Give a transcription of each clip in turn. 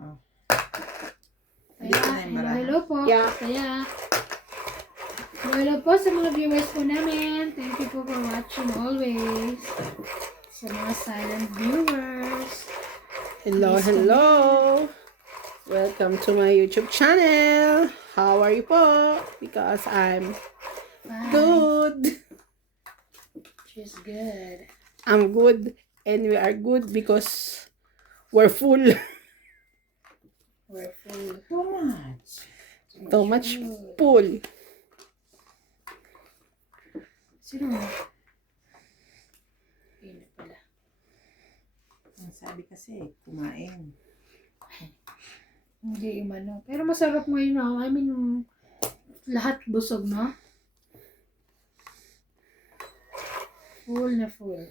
Oh. Kaya, hello po. Yeah. Kaya, hello po sa mga viewers po namin. Thank you po for watching always. Sa mga silent viewers. Hello, hello. Welcome to my YouTube channel. How are you po? Because I'm Bye. good. She's good. I'm good and we are good because we're full. We're full. Too much. So much full. Sino mo? Pinit pala. Ang sabi kasi, kumain. Hindi umano. Pero masarap ngayon na. I mean, lahat busog, no? Full na full.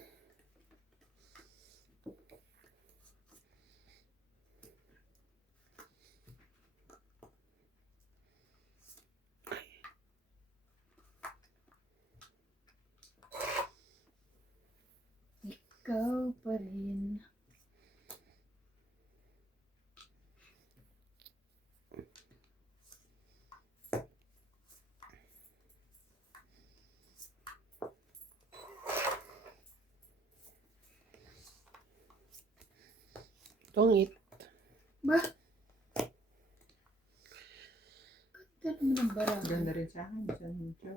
Ikaw pa rin. Don't eat. Ba? Ganda naman ang bara. Ganda rin sa akin. Sa video.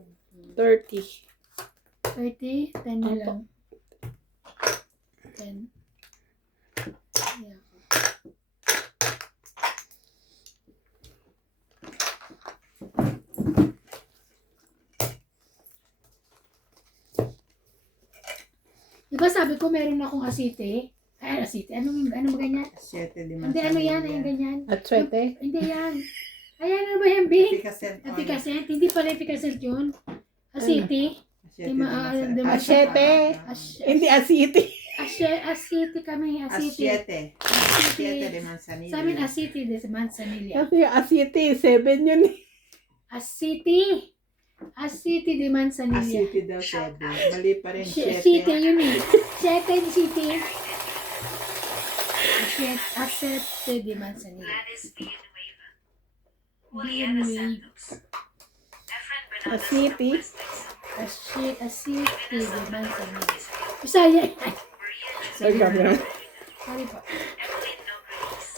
30. 30? 10 na lang. 10. Yeah. Diba sabi ko meron akong asite? Ay, asite. Ano ba ganyan? 7 di Hindi, ano yan? Yung ganyan? At 20? Hindi yan. Ayan, ano ba yan, Bing? Pikasen. Epicacent? Hindi pala epicacent yun. Asite? Asyete. Hindi asiti. Asite kami. Asite. Asiete de manzanilla. Sa amin, asite de manzanilla. Kasi asiti, 7 yun eh. Asite. Asite de manzanilla. Asiti daw 7. Mali pa rin. Asite 7. yun eh. Asite. Asite de manzanilla. Gladys Villanueva, Villanueva. Juliana Santos, Efren Bernardo Asiti. from Westlake Samar, Asite de manzanilla. Bisaya yan. Maria Ay, José, gabi lang. Sorry po. Evelyn Nogres,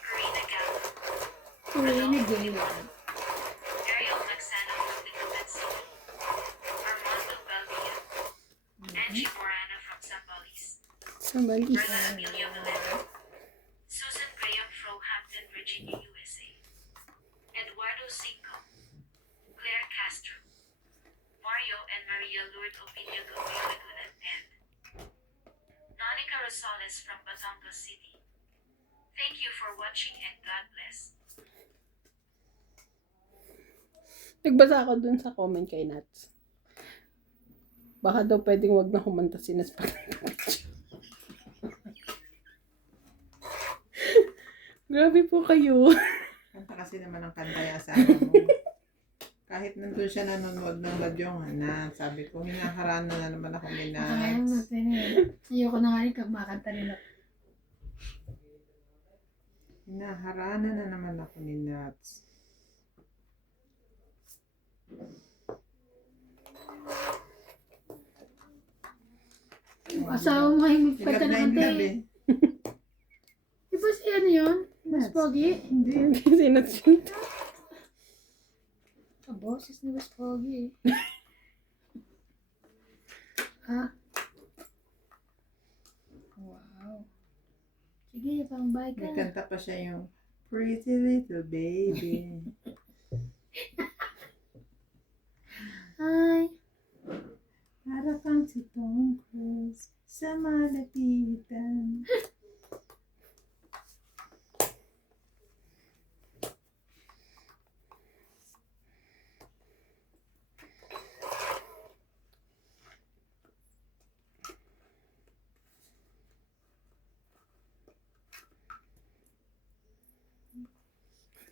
Karina Gallo, Kurina Gaylan. Ariel Maxano from the Commencement, Armando Valdea, Angie Morana from Zambales, Somebody. Berta Amelia Valero, Susan Graham from Hampton, Virginia, USA, Eduardo Cinco, Claire Castro, Mario and Maria Lourdes Opinia Laguna, and Monica Rosales from Batangas City. Thank you for watching and God bless. Nagbasa ako dun sa comment kay Nats. Baka daw pwedeng wag na kumanta si Nats pag Grabe po kayo. Kanta kasi naman ang kanta yung asawa mo. Kahit nandun siya nanonood ng radyohan na sabi ko, hinaharana na naman ako ni Kaya Nats. natin eh. Ayoko na nga rin kumakanta nila. Hinaharana na naman ako ni Nats. Asawa mo mahimig ka Ilab na na yung kanta lab eh. eh. Di ba si ano yun? Mas Nats. Pogi? Hindi. si Nats yun. Ang boses ni Mas Pogi eh. Ha? Wow. Sige, pang-bye ka. May kanta pa siya yung Pretty Little Baby. Hi. Para kang si Tom Cruise sa malapitan.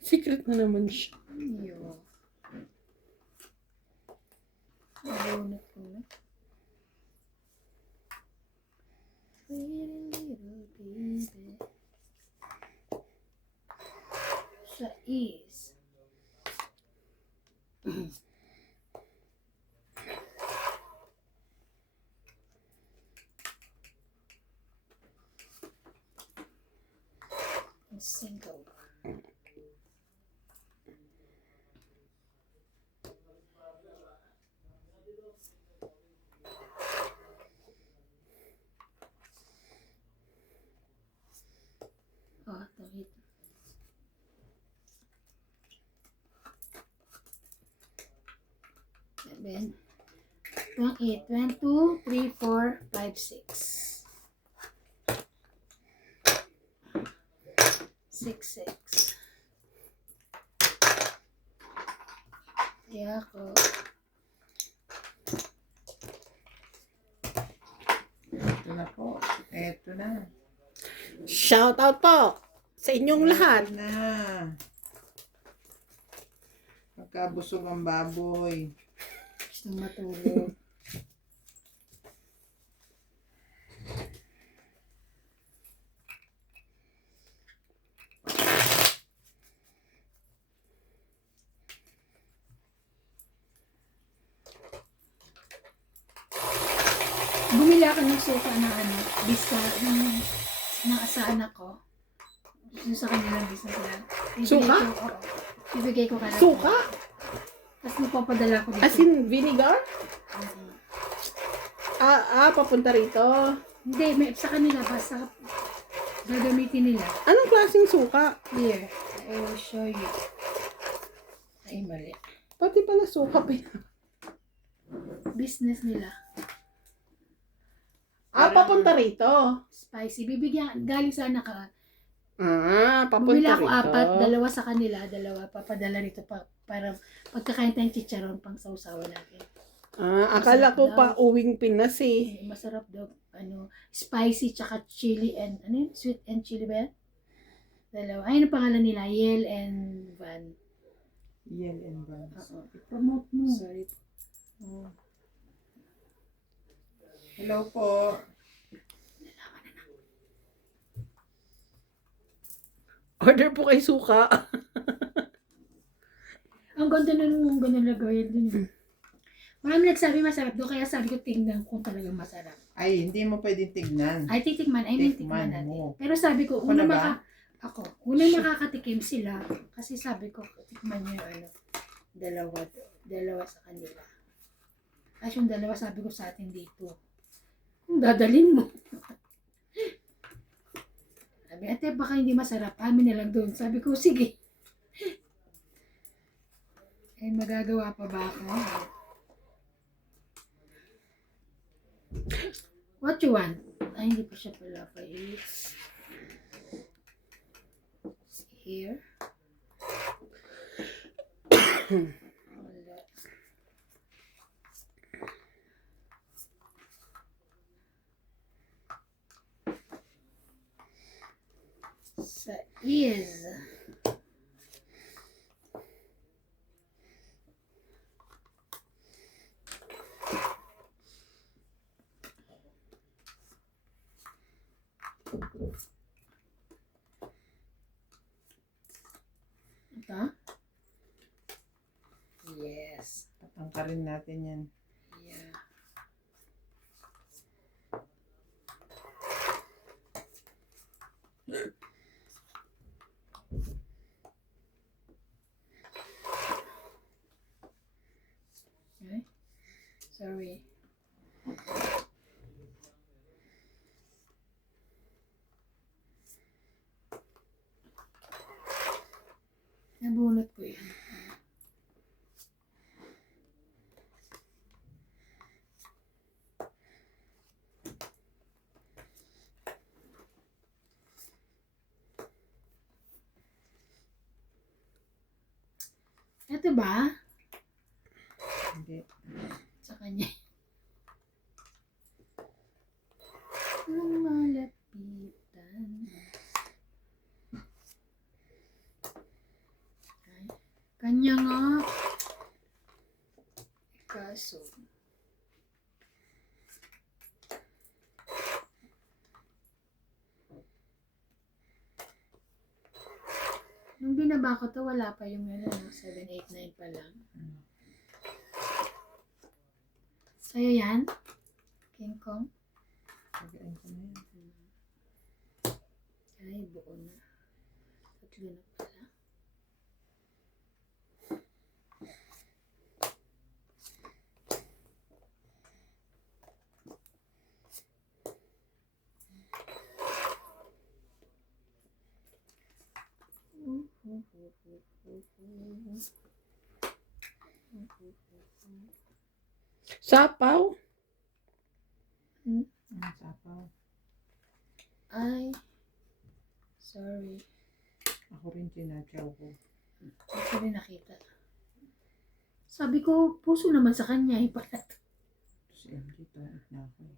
Secret na naman siya. Iyo. Nalunod ko na. Pretty little baby. Sais. Cinco. Oh, tawid. Seven. 8, 1, 2, 3, 4, 5, 6. 6, 6. Kaya ako. Ito na po. Ito na. Shout out po sa inyong lahat. Ito na. Pagkabusog ang baboy. Gusto matulog. Bumili ako ng sofa na bisa sa anak ko. Yung sa kanilang business nila. Suka? Ibigay ko kanila. Suka? Tapos magpapadala ko dito. As in vinegar? Papunta rito. Hindi, may sa kanila. Basta gagamitin nila. Anong klaseng suka? Here, I will show you. Ay, mali. Pati pala suka Business nila. Papunta rito. Spicy. Bibigyan, galing sa anak ka. Papunta Bumili ako rito. 4, 2 sa kanila, 2 papadala rito para pagkakain tayong chicharon pang sausawa natin. Akala ko pa uwing Pinas eh. Masarap daw. Spicy tsaka chili and, sweet and chili ba yan? 2. Ayun ang pangalan nila, Yel and Van. Yel and Vans. Oo. I-promote mo. Sorry. Oh. Hello po. Order po kay suka. Ang ganda na nung ganun lagay din. Marami nagsabi masarap doon, kaya sabi ko tingnan kung talagang masarap. Ay, hindi mo pwedeng tignan. Ay, titikman. I mean, Tikman tikman natin. mo. Pero sabi ko, Ako na ba? unang makakatikim sila. Kasi sabi ko, tikman nyo yung dalawa sa kanila. Kasi yung 2 sabi ko sa atin dito. Kung dadalhin mo. Sabi, ate, baka hindi masarap. Amin na lang doon. Sabi ko, sige. Eh, magagawa pa ba ako? What you want? Ay, hindi pa siya pala pa. It's here. Wala. Sa is. Ito? Yes. Tatangkarin natin yan. Yeah. Okay. Sorry. Nabunot ko yan. Ito ba? Hindi. Sa kanya. Lumalapitan. Okay. Kanya nga. Kaso. Nung binaba ko to, wala pa yung 7, 8, 9 pa lang. Sa'yo yan? King Kong? Pagain ko na yan. Ay, buo na. Tatlo na pala. Sapaw? Ang sapaw. Ay, sorry. Ako rin tinatyaw ko. Hindi ko rin nakita. Sabi ko, puso naman sa kanya. Pala to. Si MJ, tungit na ako eh.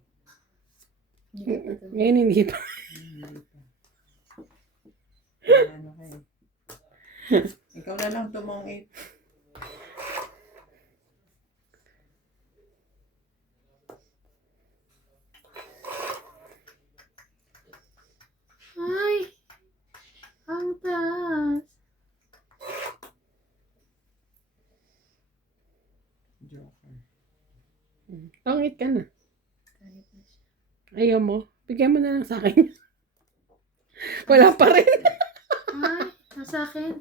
Hindi ko pa to. Ngayon hindi pa. Hindi pa. Ano kayo? Ikaw na lang tumungit. Ay! Ang taas! Joker. Pangit ka na. Kahit na siya. Ayaw mo. Bigyan mo na lang sa akin. Wala pa rin. Ay, nasa akin.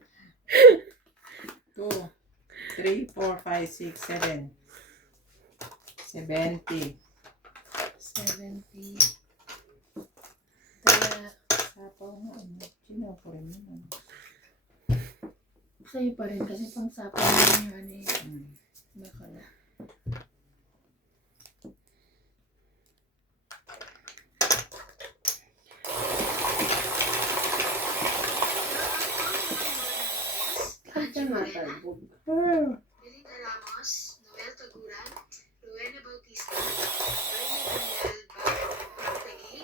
2, 3, 4, 5, 6, 7. 70. 70. Kaya, Sapaw nga. Sinaw ko rin yun. sa'yo pa rin kasi pang sapaw na yung ano eh. Baka na. Belinda Ramos, Noel Taguran, Rowena Bautista, Bernie Daniel Bartegui,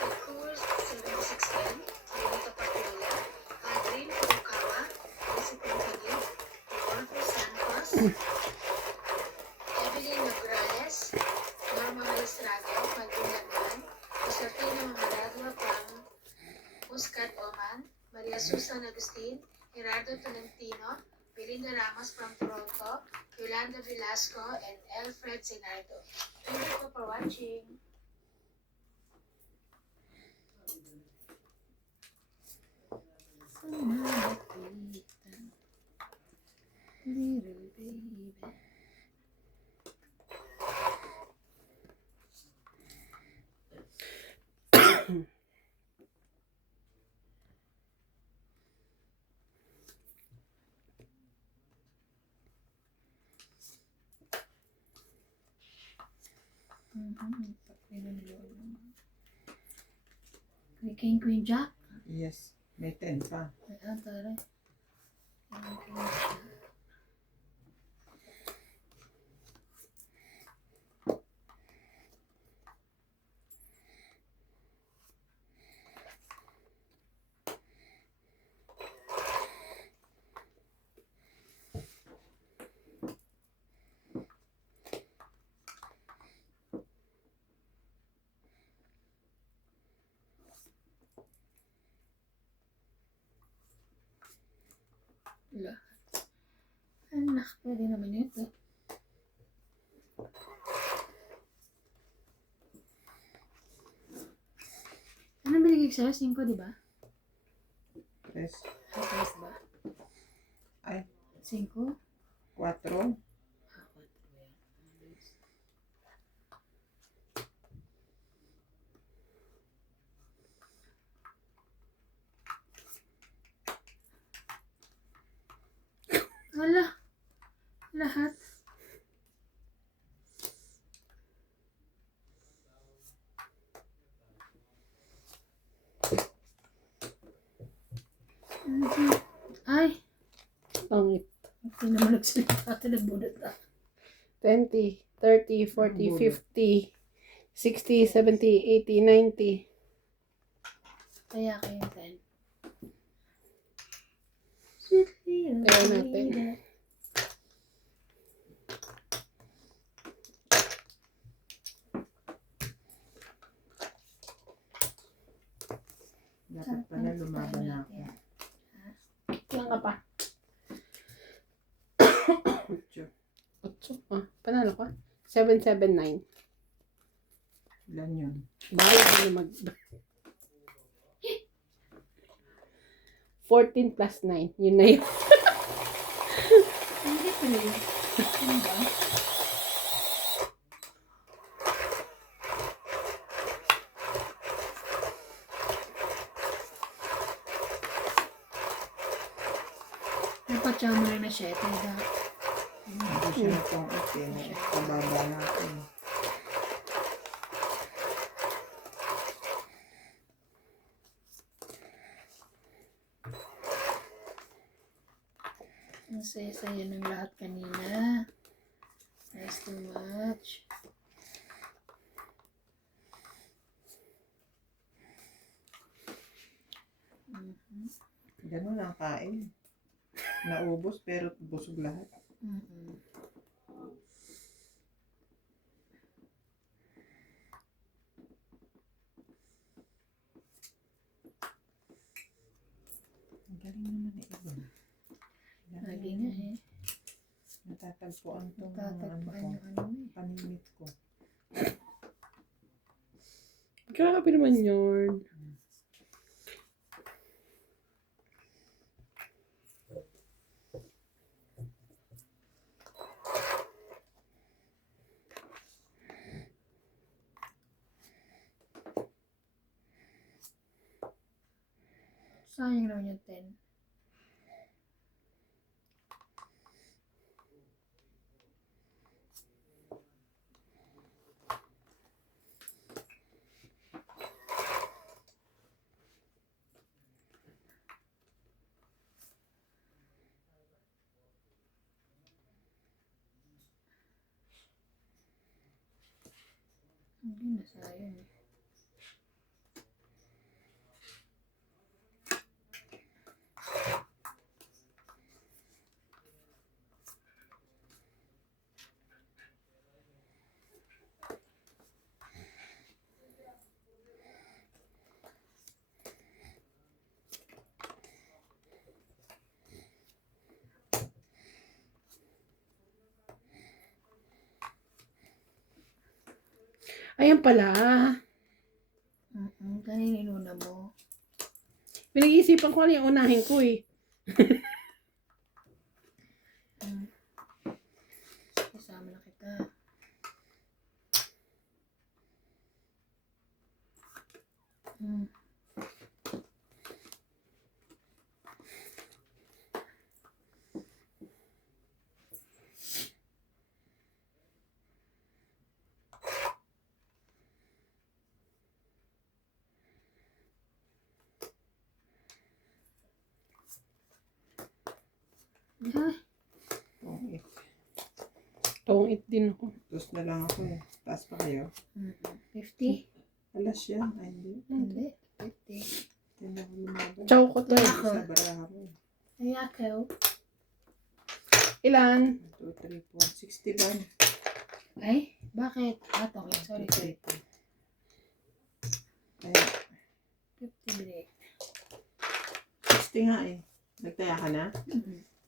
Nicole 7610, Benito Patiola, Adrien Furukawa, Josephine Taguig, Rodolfo Santos, Evelyn Nograles, Norma Maestrado, Magdalene Lagman, Josefina Mamaradua Pang, Muscat Oman, Maria Susan Agustin, Gerardo Tolentino, Belinda Ramos from Toronto, Yolanda Velasco, and Alfred Sinardo. Thank you for watching. Little baby. King Queen Jack. Yes. May 10 pa. Ay, tara. King Queen Jack. Lahat. Anak, pwede naman ito. Anong binigay sa'yo? 5, di ba? 3, Tapos ba? ay, 5? 4. Wala. Lahat. Ay, Pangit. hindi naman nagsalita. Nagbunot na. 20, 30, 40, 50, 60, 70, 80, 90. Kaya kayo 10. Sweet little Kaya natin. baby. Dapat pala lumaban na ako. Ha? Ilan ka pa? Kutyo. 8. Ah, panalo ka? 779. Ilan yun? Bahala ka na mag... 14 plus 9. Yun na yun. Hindi pala yun. Ano ba? Napatsaw mo lang na 7, diba? Hindi siya na pong itin. Pababa natin. Ang saya-saya ng lahat kanina. Nice to watch. Ganun ang kain. Naubos pero busog lahat. Mm-mm. Ang galing naman ni Ibon. Lagi nga eh. Natatagpuan itong Tatagpuan yung ano eh. paninit ko. Grabe naman yun. Sayang naman yung 10. Hindi na sayang eh. Ayan pala. Kanina inuna mo. Pinag-iisipan ko ano yung unahin ko eh. Kasama na kita. Ay, Okay. Tong it din ako. Tapos na lang ako eh. Taas pa kayo. 50? Alas yan. Ay, hindi. Hindi. 50. Hindi ako lumaban. Chow ko to. Ako. Sa baraha mo. Ay, ako. Ilan? 2, 3, 4, 61. Ay, bakit? Okay, sorry. 2, 3, 4. Ay, 50 break. 60 nga eh. Nagtaya ka na?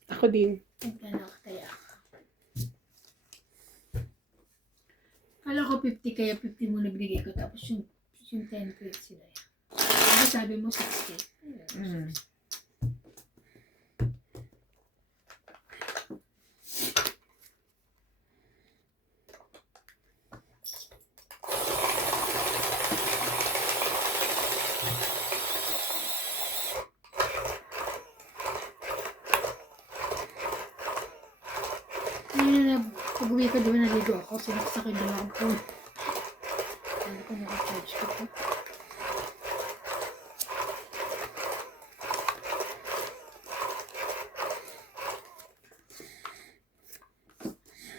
Ako din. Nagkano ka kaya? Kala ko 50 kaya 50 mo nabigay ko tapos yung 10 ko sila yan. Ano sabi mo 60? Mm. Pag-uwi ko diba naligo ako, sinaksak yung dalawang phone. Sabi ko naka-charge ko po.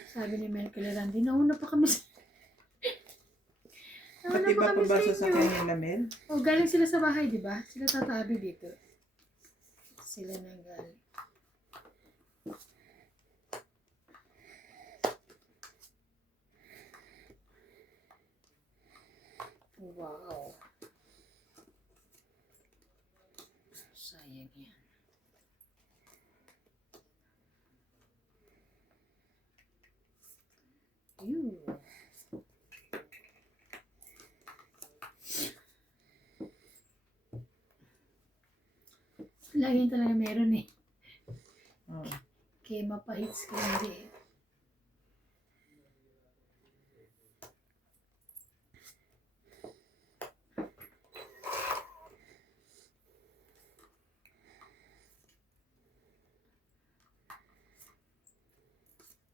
Sabi ni Mel Calarandi, nauna pa kami sa... Pati ba pa ba sa kanyang lamin? O, galing sila sa bahay, di ba? Sila tatabi dito. Sila nang galing. Wow. Sayang yan. Lagi talaga meron eh. Oh. Kaya mapahit ka hindi eh.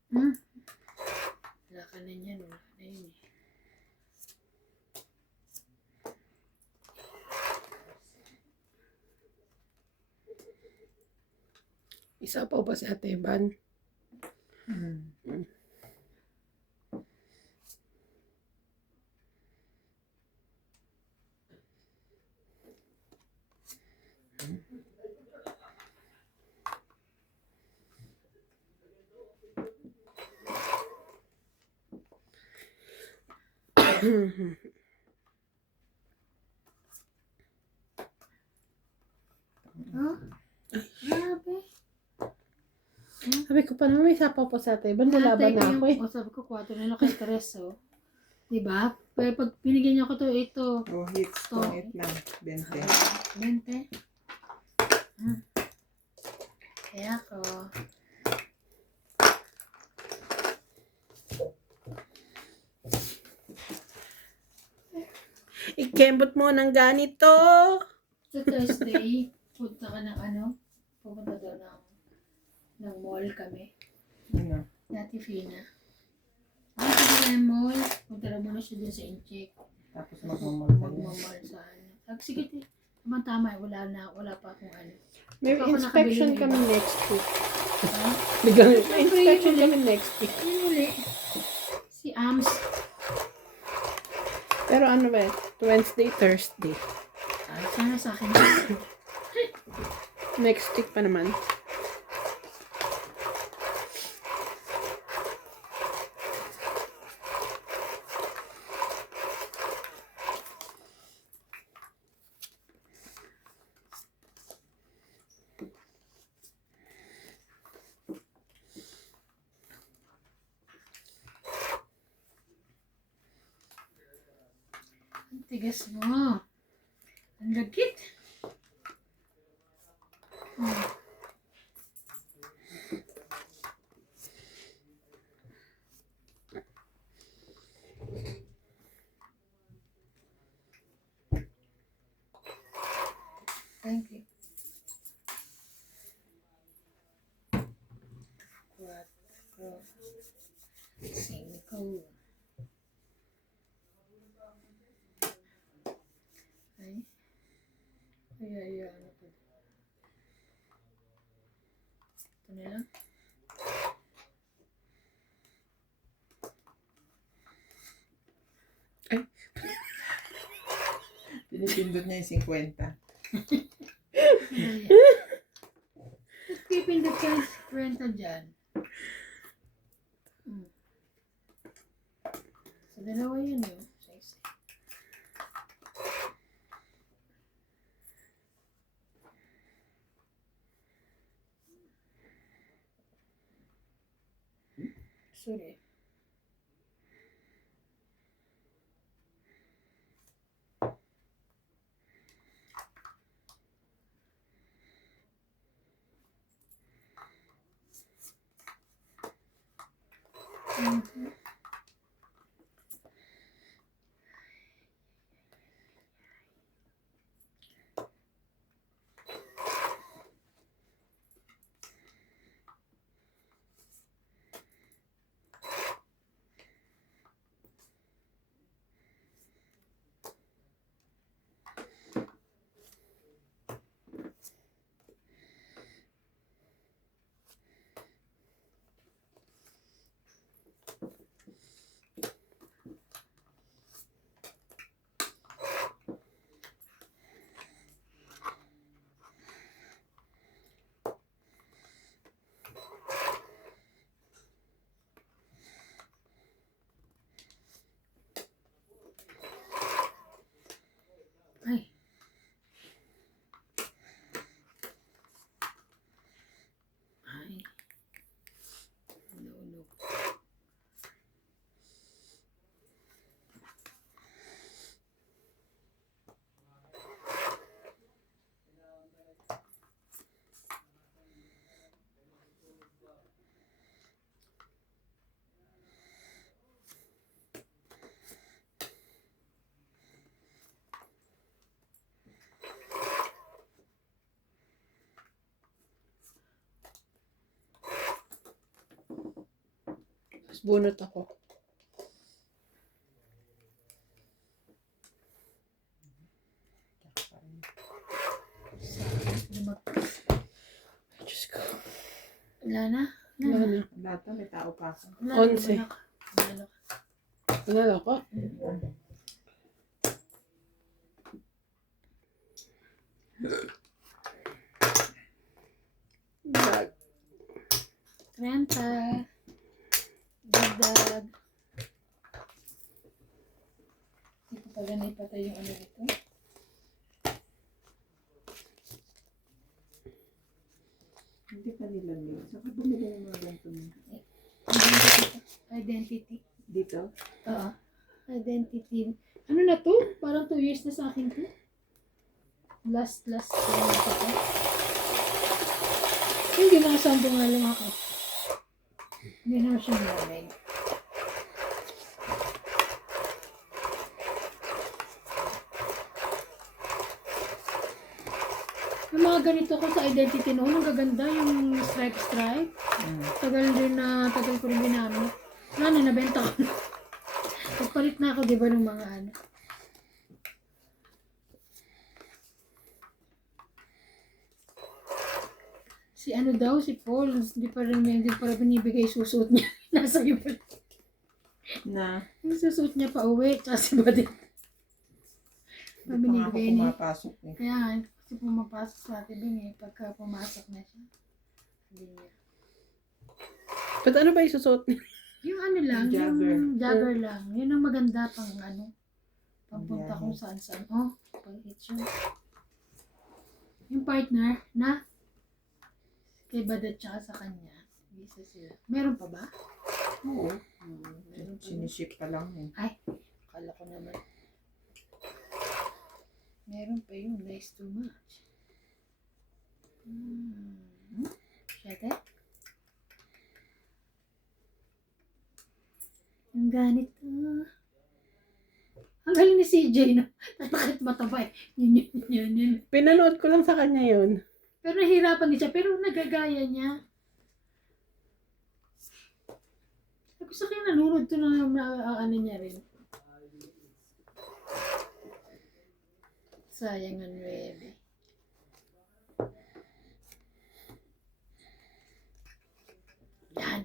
Hmm? Wala ka na yan. Wala na yun eh. Isa pa ba si Ate Van? Mm. Oh? Grabe. Sabi ko pa naman may isa pa po sa Ate Van. Nalaban na ako eh. O, sabi ko, 4 na lang kay Tres, oh. Diba? Pero pag binigyan niyo ko to, ito. Oh, hits. To. Pangit lang. 20. 20. Hmm. Kaya ako. Ikembot mo ng ganito. Sa Thursday, punta ka ng ano? Pupunta doon ng mall kami. Ano? Dati Fina. Punta ka ng mall. Punta na muna siya doon sa Incheck. Tapos magmamall ka niya. Magmamall sa ano. Sabi, sige, tama, wala pa akong ano. May Ako inspection nakabili ng kami iba. next week. Ha? Biglang may inspection kami next week. Yun uli. Si Ams. Pero ano ba? Wednesday, Thursday. Ay, sana sa akin. Next week pa naman. Ang tigas mo. Ang lagkit. Hmm. Thank you. 4, 5. Ay. Ay, ano to? Ito na lang. Pinipindot niya yung 50. Ay. Ba't pipindot ka ng kwenta dyan? Hmm. Sa dalawa yun eh. Size. Sorry. Mhm. bunot ako. Diyos ko. Wala na. Wala na. Lahat na, may tao pa ako. Wala na. 11. Wala na. Wala ako. Bag. 30. Dagdag. Hindi ko pala naipatay yung ano dito. Hindi pa nila nila. Saka bumili ng mga ganito mo. Identity. Dito? Oo. Identity. Ano na to? Parang 2 years na sa akin to. Last pa to. Hindi na sambong nga lang ako. Hindi na siya namin. Yung mga ganito ko sa identity noon, ang gaganda yung stripe. Tagal ko rin ginamit. Wala na, nabenta ko na. Pagpalit na ako, di ba, ng mga ano. Si ano daw, si Paul, hindi pa rin binibigay susuot niya. Nasa iyo pa. Na, Yung susuot niya pa uwi, tsaka si Buddy. hindi pa nga ako Binibigay niya. pumapasok eh. Kaya nga, kasi pumapasok sa atin din eh, pagka pumasok na siya. Hindi niya. Ba't ano ba isusuot niya? Yung ano lang, Yung yung jogger lang. Yun ang maganda pang ano. Pagpunta Biyahe. kung saan saan. Oh, pag-hit siya. Yung partner na kay Badat tsaka sa kanya. Isa sila. Meron pa ba? Oo. Meron pa. Siniship pa lang eh. Ay, akala ko naman. Meron pa yun. Nice too much. Siyete? Yung ganito. Ang galing ni CJ, no? Bakit mataba eh. Yun. Pinanood ko lang sa kanya yun. Pero nahihirapan din siya. Pero nagagaya niya. Gusto kaya nanonood to na ano niya rin. Sayang ang 9. Yan.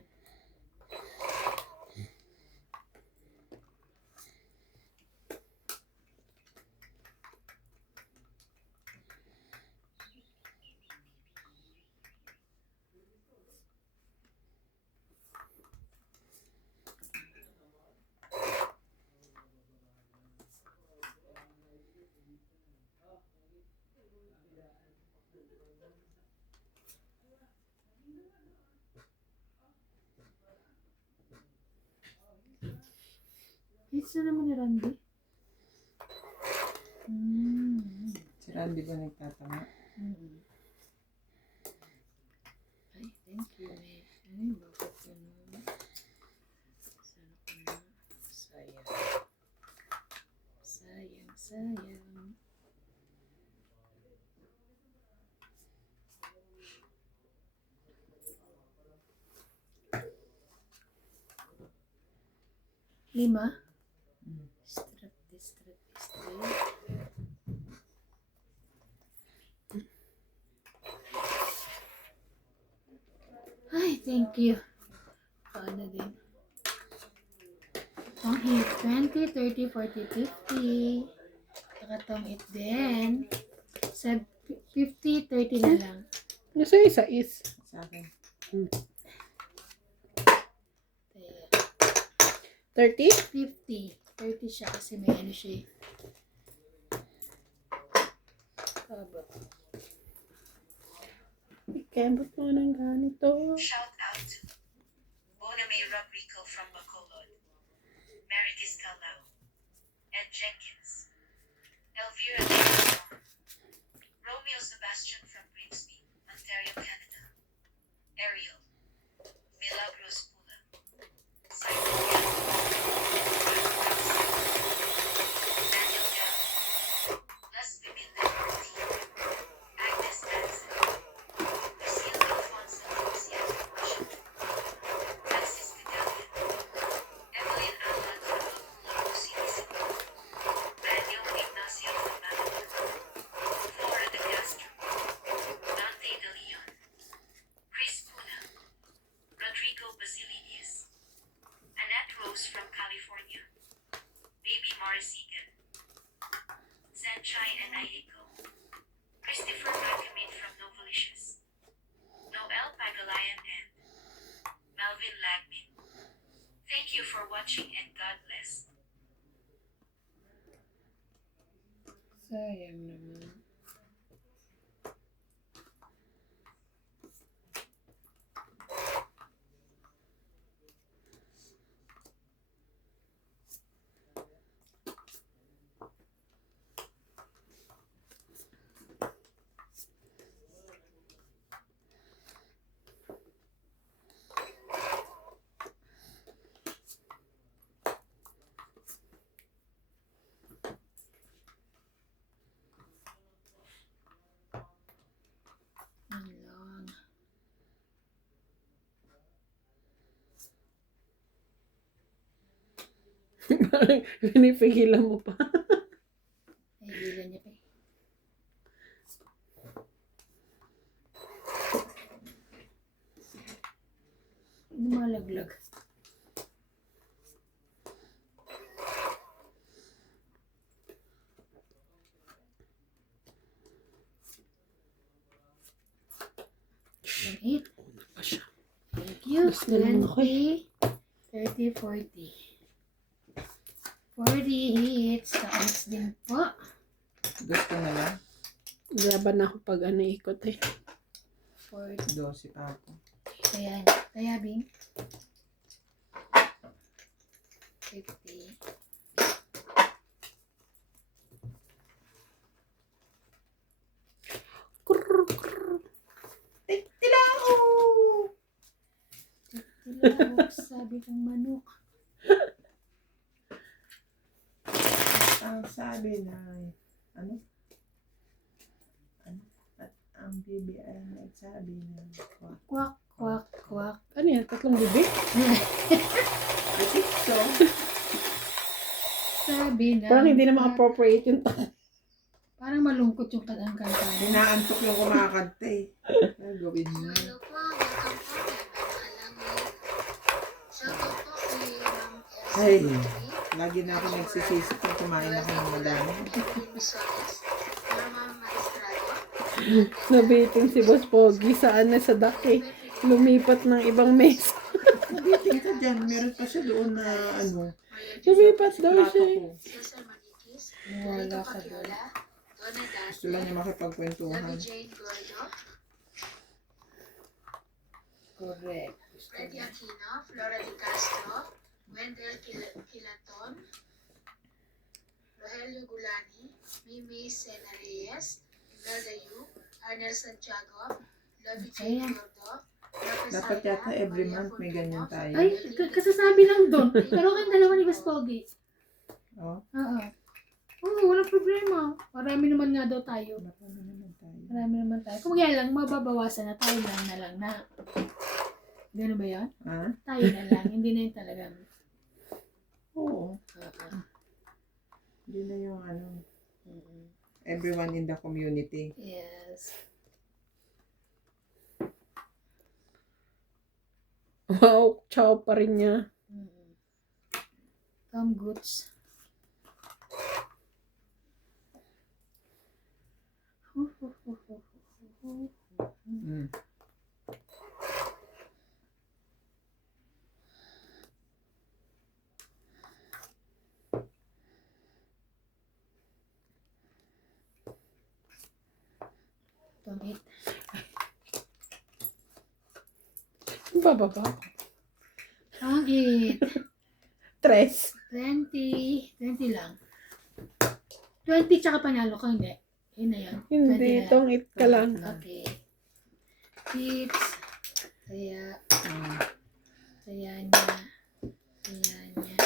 Hits na naman ni Randy. Si Randy ba nagtatama? Ay, thank you. Ay, bakit ganun? Saan ko na? Sayang. Sayang. Lima? Strip. Ay, thank you. Paano din? Tong hit, 20, 30, 40, 50. Saka tong hit din. 50, 30 na lang. Gusto yung isa is. Sa akin. 30? 50. 30 siya kasi may ano siya eh. Kabot. Kembot mo ng ganito. Shout out to Boname Rodrigo from Bacolod, Maricis Calao, Ed Jenkins, Elvira Davidson, Romeo Sebastian from Grimsby, Ontario, Canada, Ariel, Milagros Pula, Simon Daniel Gall, Les Bibinde Martin, Agnes Benson, Lucille Alfonso Lucia, Washington, Francis Vidalian, Pinipigilan mo pa. Ay, hilan niya pa eh. Ano malaglag? Eight. Pa siya. Thank you. Mas na lang ako 20, 30, 40. 40 hits. Kaunts din po. Gusto na lang. Laban na ako pag ikot eh. 40. 12 pa ako. Kaya, Bing. 50. Tilao! Tilawak, sabi ng manok. Ang sabi na, ano? At ang bibi ay nagsabi na, Kwak, kwak, kwak. Ano yan? Tatlong bibi? so, Sabi na. Parang hindi naman appropriate yung Parang malungkot yung kanta. inaantok yung kumakanta eh. Ay, gawin mo. Hello po, welcome po. Alam mo, shoutout po kay Ma'am Ay, Elsie lagi na ako nagsisisi pag kumain ako ng madami. Evelyn Misones, Norma Maestrado, nabitin si Boss Pogi. Saan na sa daki? Lumipat ng ibang mesa. Nabitin ka dyan, meron pa siya doon na ano, Lumipat daw plato siya. ko. Cesar Maniquis, Wala Rito ka doon. Pagyola, Donna Gusto lang niya Dante, makipagkwentuhan. Labi Jane Gordo, Correct. Gusto Freddy niya. Aquino, Flora Di Castro, Wendell Kilaton, Rogelio Gulani, Mimi Sena Reyes, Imelda Yu, Arnel Santiago, Labi Jane Gordo, Lopez Dapat Ayala, yata every Maria month may ganyan Fortuno, tayo. Ay, kasasabi lang doon. Pero kayong dalawa ni Bas Pogi. Oh, Oo. Oo, walang problema. Marami naman nga daw tayo. marami naman tayo. Marami naman tayo. Kung yan lang, mababawasan na tayo lang na lang na. Gano'n ba yan? Ha? Tayo na lang. Hindi na yun talaga. Oo. Oo. Hindi na yung ano, everyone in the community. Yes. Wow, chow pa rin niya. Tom Goods. Mm. Tom 8. Bababa. Tom 8. Tres. 20. 20 lang. 20 tsaka panalo ka, hindi. Yun na yun. 20 Hindi, na. itong it ka lang. Okay. Tips. Saya. Mm. Saya niya. Saya niya.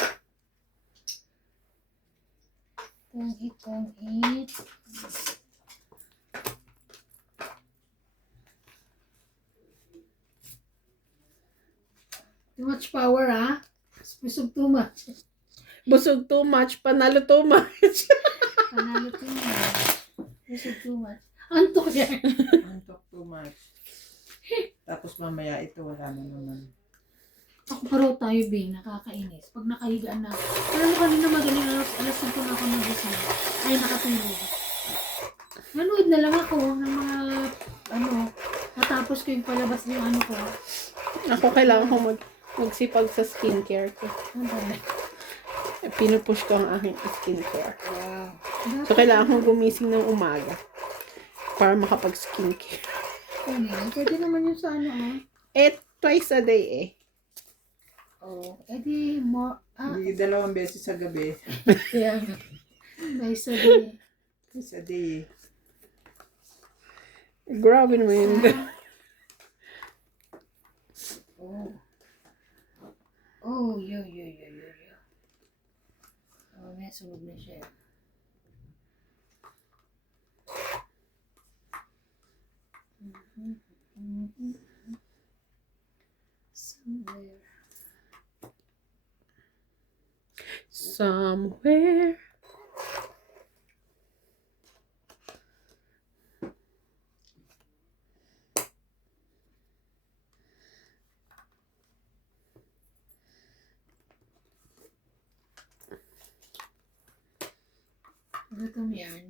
Tong hit. Too much power, ha? Busog too much. Busog too much, panalo too much. Panalo too much. Busog too much. Antok yan. Antok too much. Tapos mamaya ito, wala na naman. Ako paro tayo, Bing. Nakakainis. Pag nakahigaan na. Alam mo kanina magaling alas 5 na ako nagising. Ay, nakatulog. Nanood na lang ako ng mga, natapos ko yung palabas ng ko. Ako kailangan ko magsipag sa skincare ko. Ano ba? Pinupush ko ang aking skincare. Wow. So, kailangan kong gumising ng umaga para makapag-skincare. Pwede naman yun sa Twice a day eh. Oh, edi more, Hindi 2 beses sa gabi. yeah. Nice day. Sa day. Grabe naman yun. Oh. Oh, yo. Oh, may sunog na siya. Somewhere. Somewhere. Gutom yan.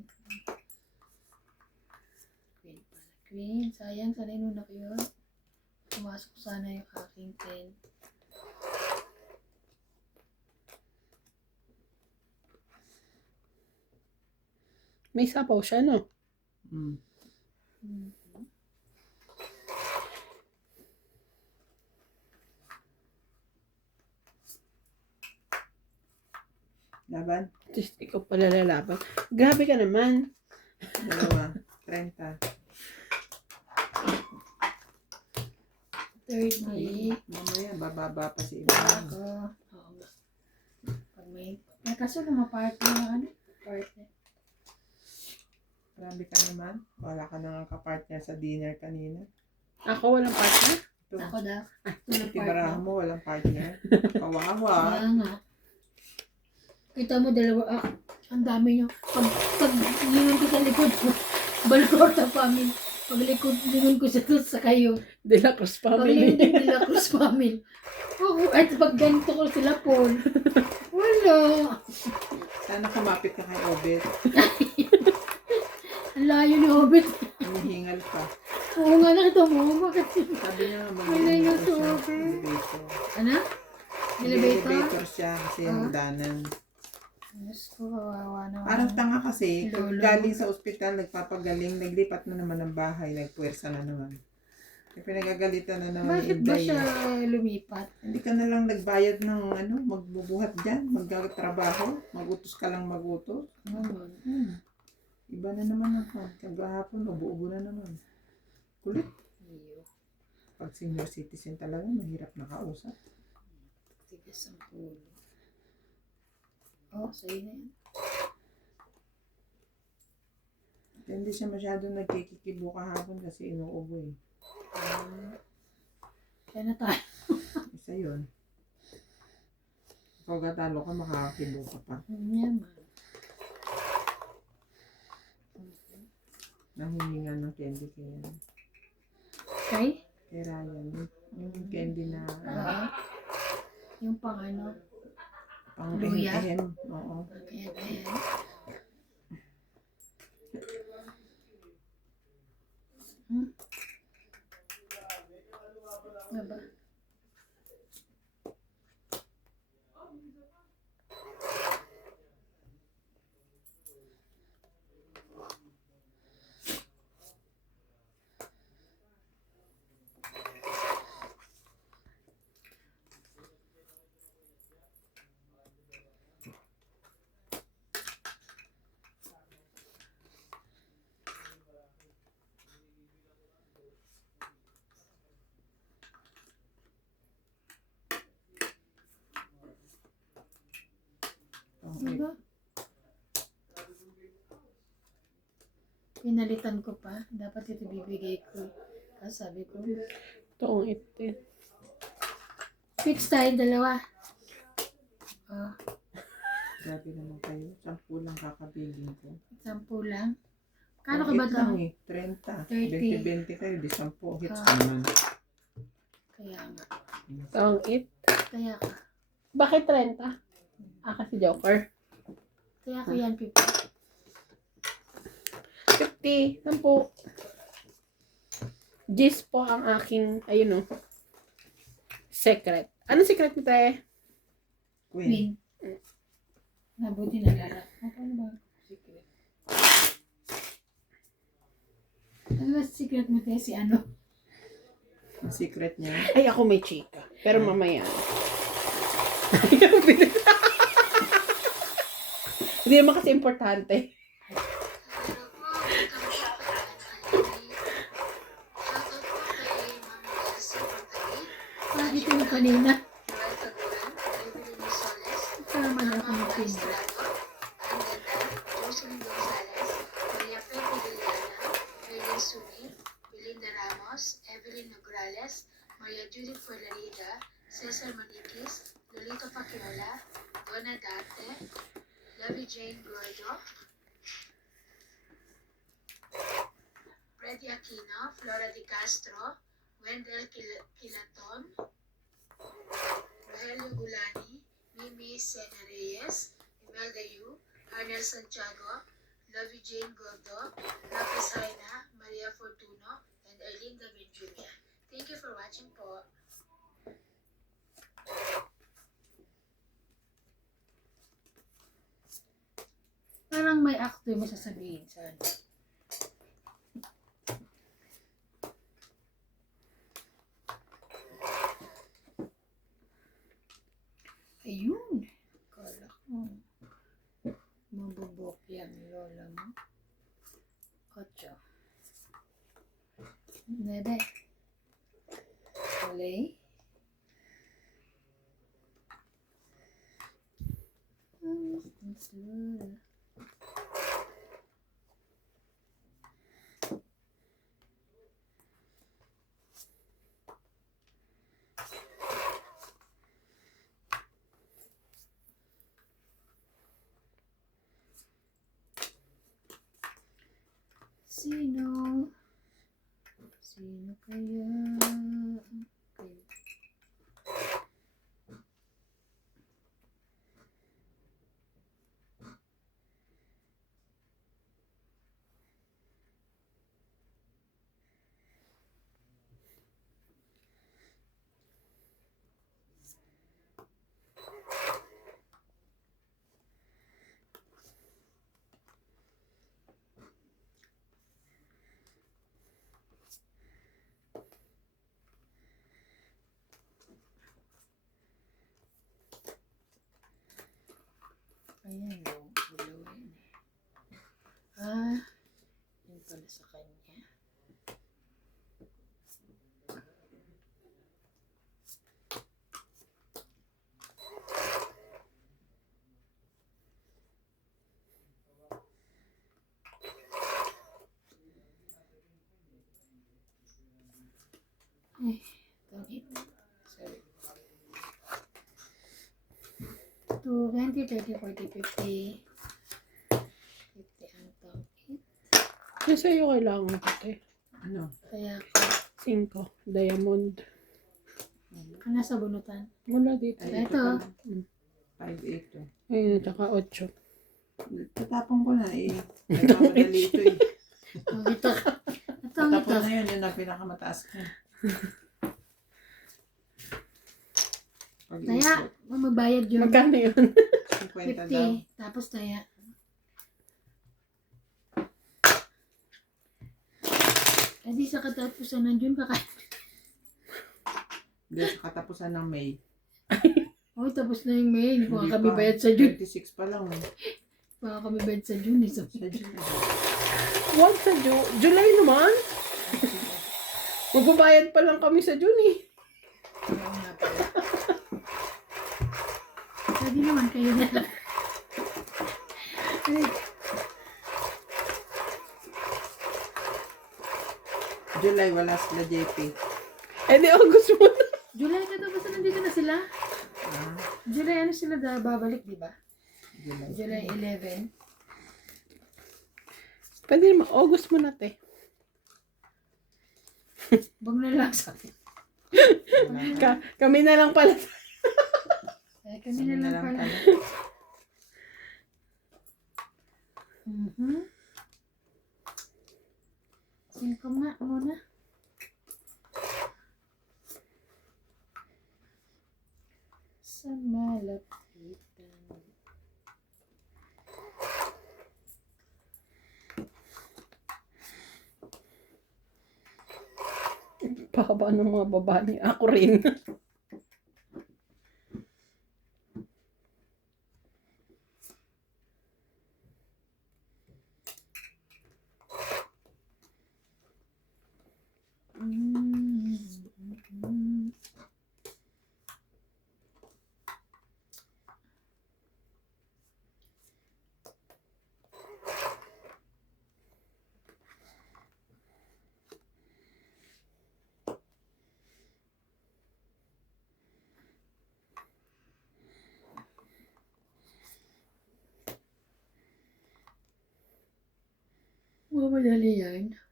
Queen pala. Queen, sayang sana inunak yun. Pumasok sana yung aking tent. May sapaw siya, no? Mm. Hmm. Laban? Just ikaw pala lalaban. Grabe ka naman. Dalawa. 30. 30. Mamaya, bababa pa si Kaya Ivan. ako. Oo nga. Pag may... Kaso naman party na ano? Party. Grabe ka naman. Wala ka nang kapartner sa dinner kanina. Ako walang partner. Ito, Ako daw. Tulad tibarahan partner. mo, walang partner. Kawawa. Kaya nga. Kita mo dalawa. Ang dami nyo. Pag lingon ko sa likod ko. Balcota family. Pag lingon ko sa kayo. De La Cruz Pag family. lingon din nila Cruz family. Ako, at pag ganito ko sila Paul. Wala. Sana kumapit ka kay Obet. Ang layo ni Hobbit. Hinihingal ka. Oo nga, nakita mo. Bakit? Sabi niya nga Wala yung mag-elevator siya. sobe. Elevator. Ano? Elevator? Elevator siya kasi yung danan. Diyos ko, kawawa naman. Parang tanga kasi. Lolo. Galing sa ospital, nagpapagaling, naglipat na naman ng bahay, nagpuwersa na naman. Kaya pinagagalitan na naman ni Bakit ba Inday. siya lumipat? Hindi ka na lang nagbayad ng magbubuhat dyan, magtrabaho, magutos ka lang magutos. Naman. Iba na naman ako. Kagahapon, mabuubo na naman. Kulit. Iyo. Pag senior citizen talaga, mahirap nakausap. Tigas ang ulo. Oh, sa'yo na yan. Hindi siya masyadong nagkikikibo kahapon kasi inuubo eh. Kaya na tayo. Isa yun. Pag talo ka, makakakibo ka pa. Yaman. Nahihinga ng candy kaya. Okay? Kay Ryan. Yung candy na Yung pang ano. pang Luya? ehem. Oo. Kaya kaya. Ano ba? Ano ba? Pinalitan ko pa. Dapat ito bibigay ko. Kasi sabi ko, Toong itin. fix tayo dalawa. Oh, Grabe naman kayo. 10 lang kakabiling ko. 10 lang. Kano ka ba Hit ito? lang eh. 30. 30. 20-20 kayo. Di 10 hits Ah. naman. Kaya nga. Toong it. Kaya ka. Bakit 30? Kasi Joker. Kaya ko yan, 50. 50. 10. Gis po ang aking, ayun o. Secret. Ano secret mo tayo? Queen. Win. Nabuti na lahat. Ano ba? Secret. Ano ba secret mo tayo si ano? Ang secret niya. Ay, ako may chika. Pero mamaya. Hindi naman kasi importante. Ito yung kanina. Tama na ako ng pinto. Belinda Ramos, Evelyn Nograles, Maria Judith Fuenlarida, Cesar Maniquis, Lolito Paquiola, Donna Dante, Lovey Jane Gordo, Freddy Aquino, Flora Di Castro, Wendell Kilaton, Rogelio Gulani, Mimi Sena Reyes, Imelda Yu, Arnel Santiago, Lovey Jane Gordo, Lapis Haina, Maria Fortuno, and Erlene David Jr. Thank you for watching po. Parang may actor mo sasabihin sa ano. Ayun. Kala ko. Mabubok yan, lola mo. 8. Nede. Play. Sino? Sino kaya? Okay. Ayan, dalawa yun eh. Ah, yun pala sa kanya. Eh, tangit. Sorry. 20, 30, 40, 50. 50 ang tangit. Yung sa'yo kailangan ko, te. Ano? Kaya ko, 5. Diamond. nasa bunutan. Wala dito. Ay, Ito. 5-8 to. Ayun, tsaka 8. Tatapon ko na eh. Nagmamadali ito eh. Oh, ito. Ito ang ito. Tatapon na yun, yun ang pinakamataas ko. Taya, magbayad yun. Magkano yun? 50 daw. 50. Tapos taya. Eh di sa katapusan ng June, kakain. Hindi sa katapusan ng May. Oh, tapos na yung May. Hindi ko Hindi nga kami pa. bayad sa June. 26 pa lang eh. Hindi ko kami bayad sa June. So, Sa June. What sa July naman? Magbabayad pa lang kami sa June eh. oo nga pala. Pwede naman kayo na lang. Ay, July, wala sila JP. Eh di August mo na. July ka daw, basta nandito na sila. Ah, July ano sila babalik, di ba? July. July 11. Pwede naman, August mo na, te. Wag na lang sa akin. Kami na lang pala. Eh, kami na lang pala. Cinco nga muna. Sa malapitan. Pahaba ng mga babae. Ako rin. madali yan.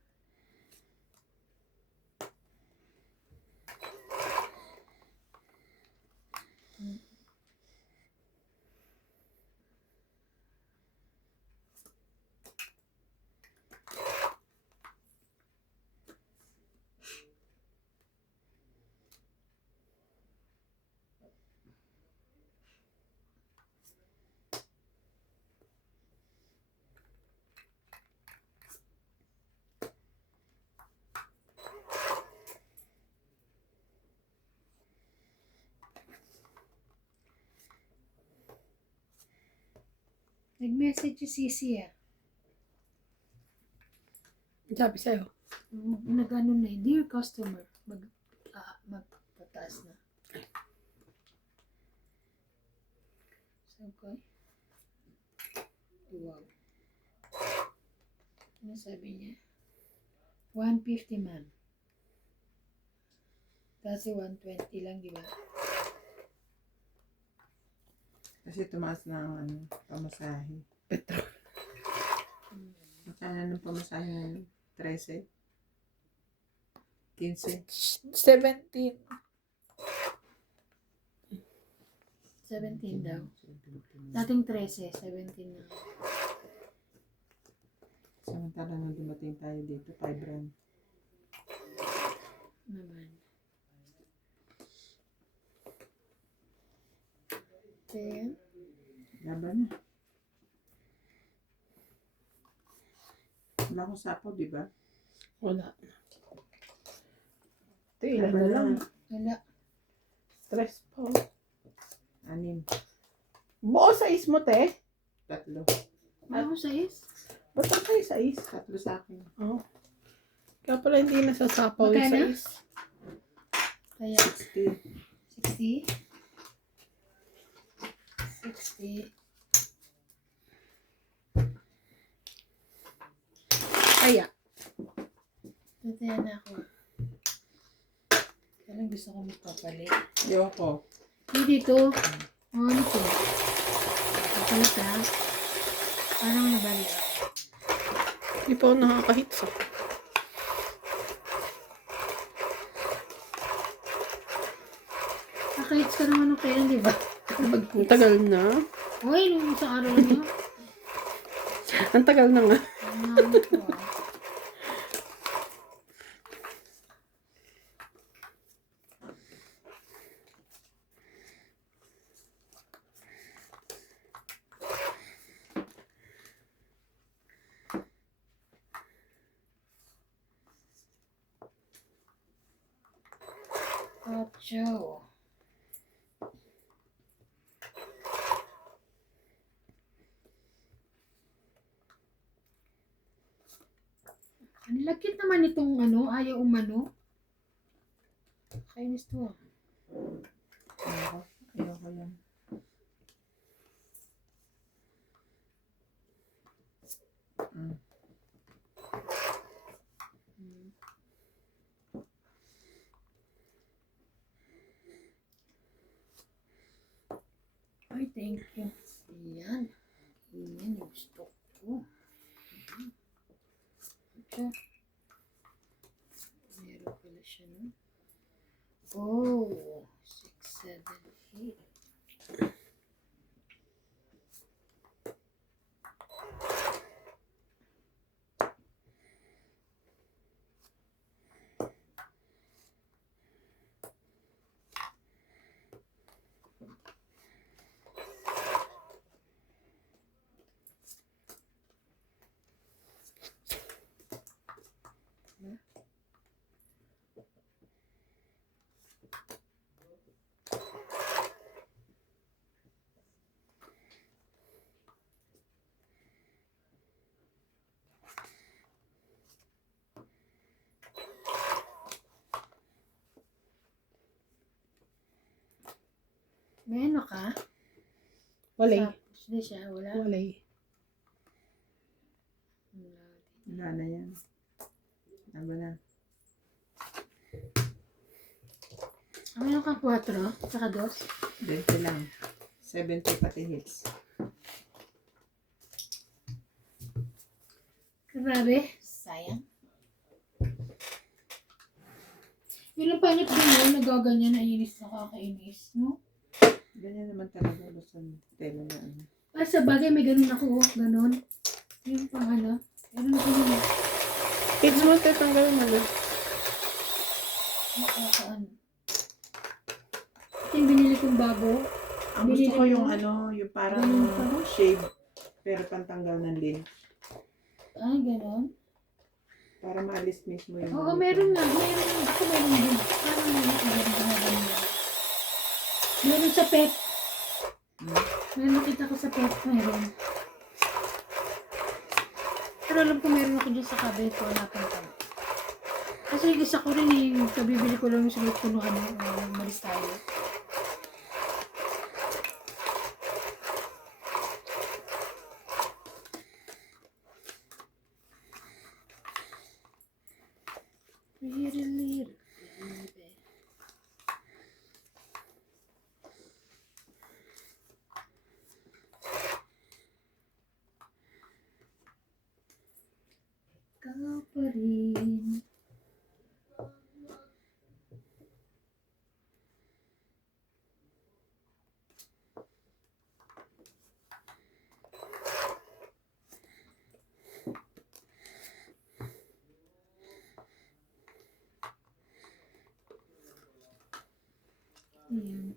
Nag-message si Sisi ah. Sabi sa'yo. Nag-ano na, dear customer, magtataas na. Sabi ko, wow. Ano sabi niya? 150 man. Dati 120 lang, di ba? Kasi tumaas na ang ano, pamasahe. Petrol. Magkano ng pamasahe ngayon? 13? 15? 17. 17 daw. Dating 13, 17 na. Samantala nung dumating tayo dito, 5 rand. Naman. Kaya, Laban na. Wala akong sapo, di ba? Wala. Ito, ilan na lang. wala. Stress pa. 6. Buo sais mo, te. 3. Wala ko sa is. Ba't ang kayo sais? 3 sa akin. Oh. Kaya pala hindi nasasapaw yung Magkano? sais. Kaya, 60. 60. 60. Kaya. Tataya na ako. Kaya lang gusto ko magpapalit. Ayoko. Hindi dito. Oh, ano to? Papalit ha. Parang nabalik. Hindi pa ako nakakahits ah. Nakahits ka naman ng kailan, di ba? Ang tagal na. Uy, nung isang araw na. Ang tagal na nga. Ano ko ah. Ocho. Ang lagkit naman itong ano, ayaw umano. Kainis to ah. Ayoko. Ayoko yan. Ay, thank you. Ayan. Ayan yung gusto ko. Ito. Meron pala siya, no? Oh, 6, 7, 8. May ano ka? Walay. Tapos di siya, wala. Walay. Wala. Wala na yan. Laban na. Ano ka 4? Saka 2? 20 lang. 70 pati hits. Grabe. sayang. Yun ang pangit din yun, nagaganyan, naiinis, nakakainis, no? Ganyan naman talaga basta tela na ano. Ay, sa bagay, may ganun ako, ganun. Yung pang ano, ganun ako yun. Kids mo, tatanggalin mo na. Nakakaano. Ito yung binili kong bago. Ang gusto Binili ko yung mo? ano, yung parang Ganun pa ba? shave pero pantanggal ng lint. Ah, ganun. Para maalis mismo yung... Oo, meron nga. Meron. Ako meron din. Parang meron. Meron sa pet. Meron nakita ko sa pet. Meron. Pero alam ko meron ako dyan sa cabinet ko. Hanapin ko. Kasi isa ko rin yung kabibili ko lang yung sulit ko nung malis tayo. Little, little baby. Ikaw pa rin. Ayan.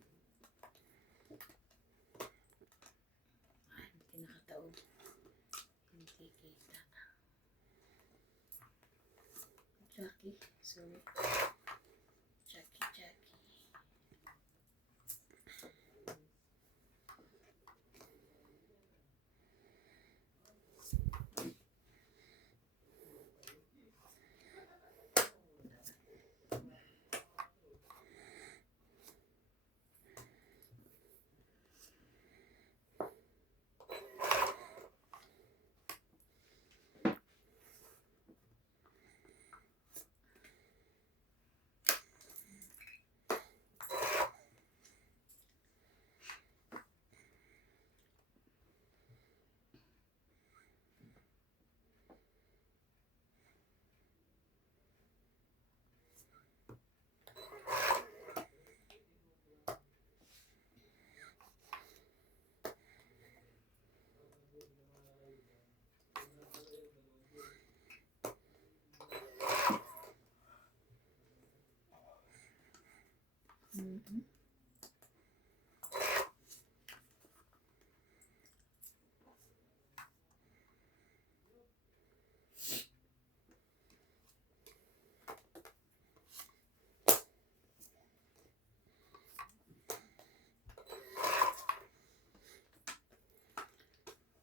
Ay, hindi nakataon. Hindi kita. Jackie, sorry. Jackie. Mhm.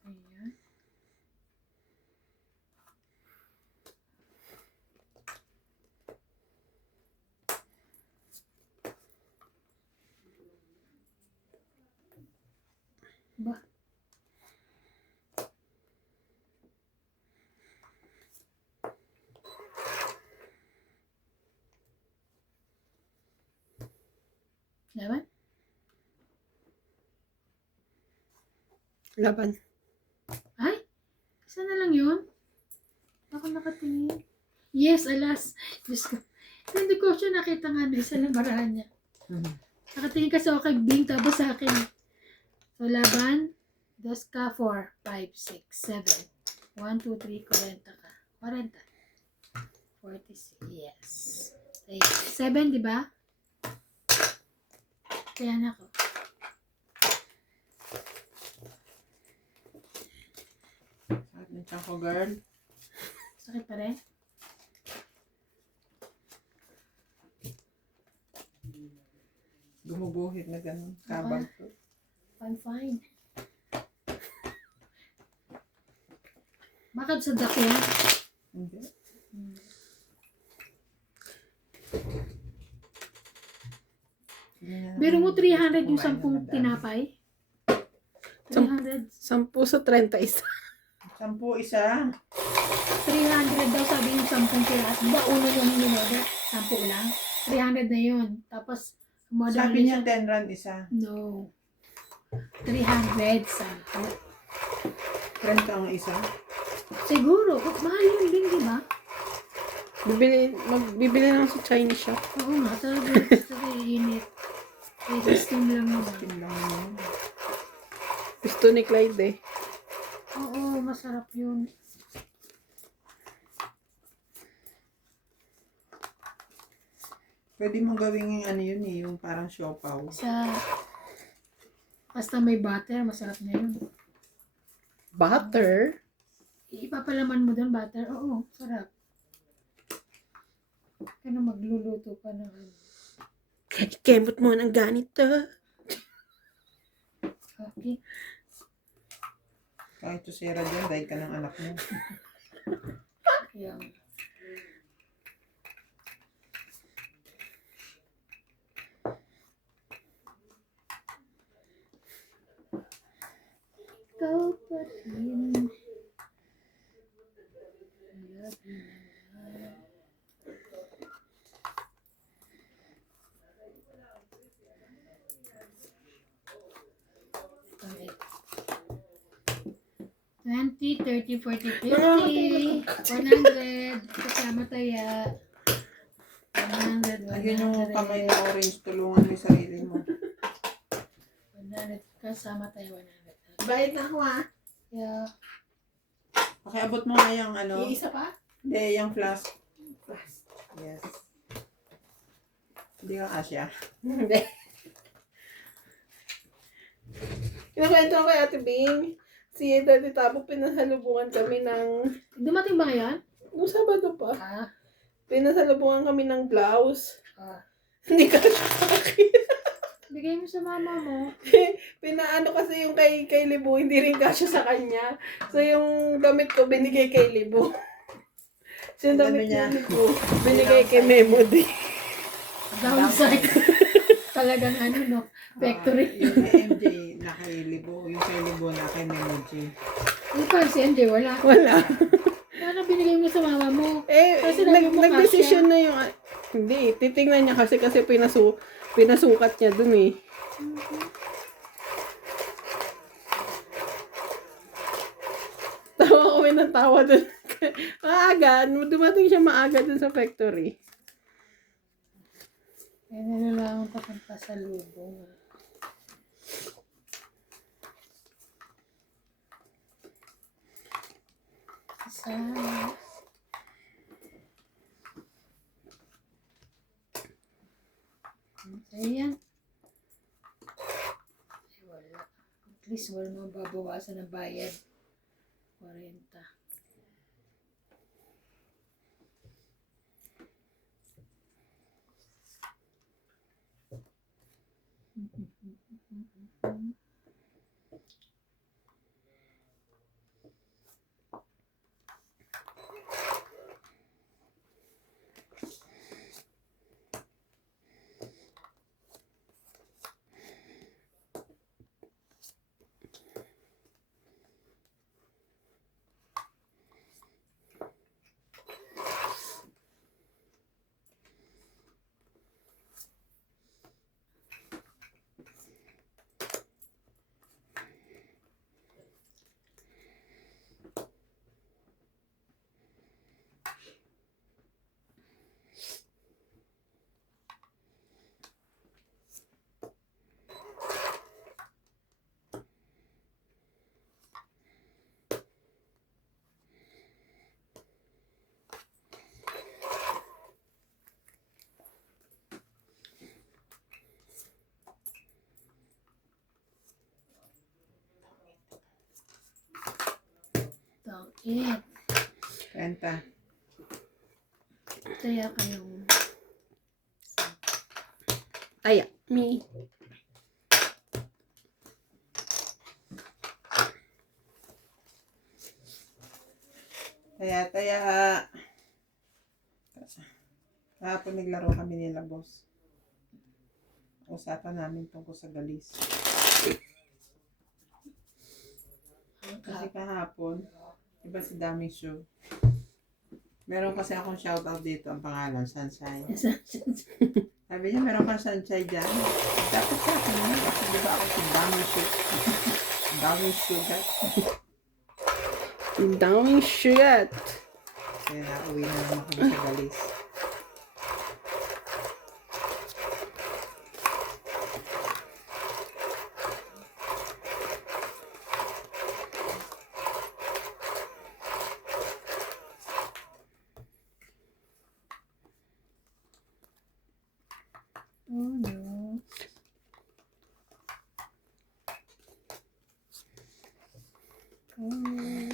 Ayan. Ba? Laban? Laban. Ay! Isa na lang yun? Ako nakatingin. Yes, alas. Diyos ko. Hindi ko siya nakita nga na isa lang barahan niya. Nakatingin kasi ako kay Bing tapos sa akin. So, laban. Dos ka, 4, 5, 6, 7. 1, 2, 3, 40 ka. 40. 46. Yes. 7, di ba? Kaya na ako. Sakit ng tiyan ko, girl. Sakit pa rin? Gumuguhit na ganun. Kabang to. Fine. Bakit sa dak yan? Hindi. Pero mo 300 yung 10 Kumain na tinapay? 300. 10 sa 31. 10 isa. 300 daw sabi yung 10 kilas. Ba, una yung minodel. 10 lang. 300 na yun. Tapos, model Sabi niya 10 rand isa. No. 300, 10. 30 ang isa. Siguro. Mahal yun din, di ba? Magbibili lang sa Chinese shop. Oo nga, talaga. Gusto ko init. Kaya steam lang naman. Skin lang yun. Gusto ni Clyde eh. Oo, masarap yun. Pwede mo gawing yung ano yun eh, yung parang siopaw. Basta may butter, masarap na yun. Butter? Ipapalaman mo doon butter. Oo, sarap. Kaya magluluto pa ng ano. Ikemot mo ng ganito. Okay. Kahit tusera dyan, dahil ka ng anak mo. Kaya, ikaw pa rin. Okay. 20, 30, 40, 50, 100, kasama taya. 100, 100. Ayun yung kamay na orange, tulungan mo yung sarili mo. 100, kasama tayo 100. Bayad na ako ah. Yeah. Pakiabot mo nga yung ano. Iisa pa? Hindi, yung flask. Yes. Hindi ka kasya. Hindi. Kinakwento ko kay Ate Bing. Si Daddy Tabo, pinasalubungan kami ng... Dumating ba ngayon? Nung Sabado pa. Ah. Pinasalubungan kami ng blouse. Ah. Hindi ka sa akin. Bigay mo sa mama mo. Pinaano kasi yung kay Libo, hindi rin kasya sa kanya. So yung damit ko, binigay kay Libo. So yung damit niya, Libo, binigay kay Memody. Downside. Talagang ano no, factory. Yung MJ na kay Libo, yung kay Libo na kay Memoji. Yung pa si MJ, wala. Wala. Ano binigay mo sa mama mo? Eh, Kasi sabi mo nag-decision na yung... Hindi, titingnan niya kasi pinasukat niya dun eh. Tawa kami ng tawa dun. Maaga, dumating siya maaga dun sa factory. Kaya nilalaman pa kang pasalubong. Isa. Ayan. Ay, wala. At least wala naman babawasan ng bayad. 40. It. Renta. Kaya kayong Aya, me. Taya. Kahapon naglaro kami nila, boss. Usapan namin tungkol sa galis. Kasi kahapon, iba si Daming Show. Meron kasi akong shoutout dito, ang pangalan, Sunshine. Sabi niya, meron kang sunshine dyan. Dapat sa akin yun, kasi di ba ako si Daming Show. Daming Sugat. Daming sugat. So, Kaya nauwi na naman kami sa Galis. Oh no. Oh.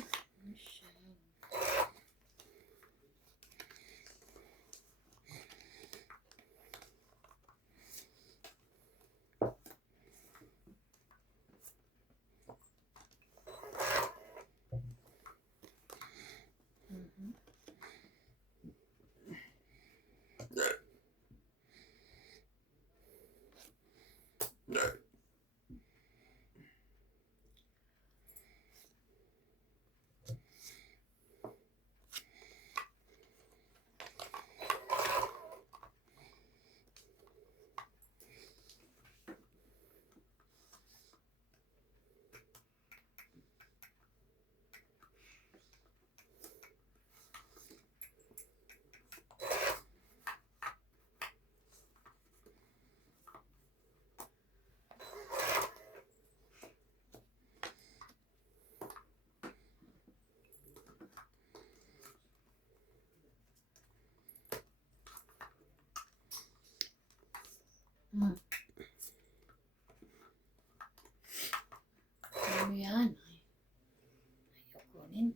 Hmm. Ano yan? Ayaw kunin.